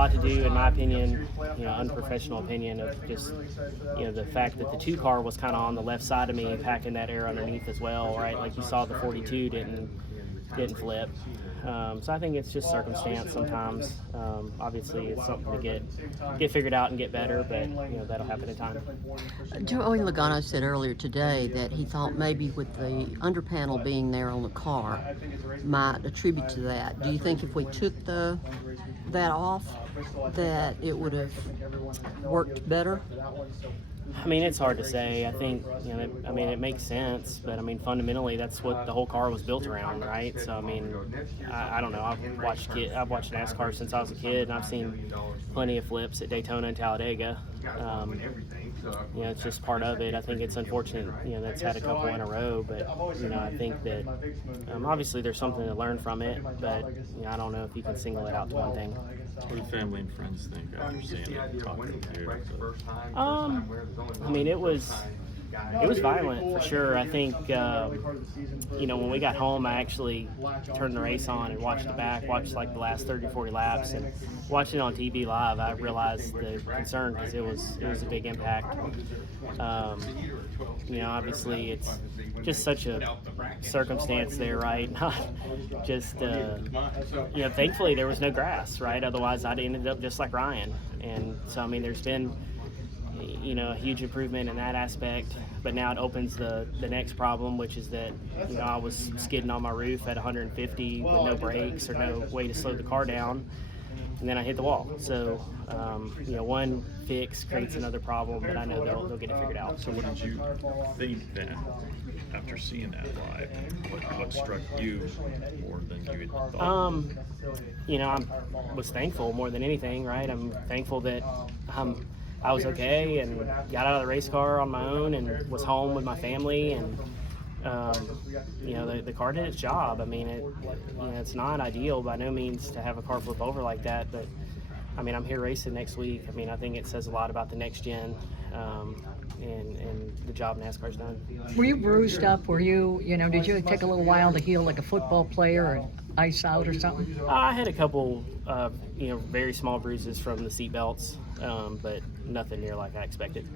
lot to do, in my opinion, unprofessional opinion, of just, the fact that the 2 car was kind of on the left side of me, packing that air underneath as well, right? Like you saw, the 42 didn't flip. So I think it's just circumstance sometimes. Obviously, it's something to get figured out and get better, but that'll happen in time. Joey Logano said earlier today that he thought maybe with the under panel being there on the car might attribute to that. Do you think if we took that off, that it would have worked better? I mean, it's hard to say. I think, it makes sense, but fundamentally, that's what the whole car was built around, right? So, I don't know. I've watched NASCAR since I was a kid, and I've seen plenty of flips at Daytona and Talladega. It's just part of it. I think it's unfortunate, that's had a couple in a row, but, I think that obviously there's something to learn from it, but, I don't know if you can single it out to one thing. What do family and friends think after seeing it and talking to you? It was violent for sure. I think, when we got home, I actually turned the race on and watched like the last 30 or 40 laps, and watching it on TV live, I realized the concern because it was a big impact. Obviously it's just such a circumstance there, right? Not just, thankfully there was no grass, right? Otherwise I'd ended up just like Ryan. And so, there's been, a huge improvement in that aspect, but now it opens the next problem, which is that, I was skidding on my roof at 150 with no brakes or no way to slow the car down, and then I hit the wall. So, one fix creates another problem, but I know they'll get it figured out. So what did you think then after seeing that live? What struck you more than you had thought? I was thankful more than anything, right? I'm thankful that I was okay and got out of the race car on my own and was home with my family, and the car did its job. It's not ideal by no means to have a car flip over like that, but I'm here racing next week. I think it says a lot about the next gen and the job NASCAR's done. Were you bruised up? Did you take a little while to heal like a football player or ice out or something? I had a couple, very small bruises from the seat belts, but nothing near like I expected.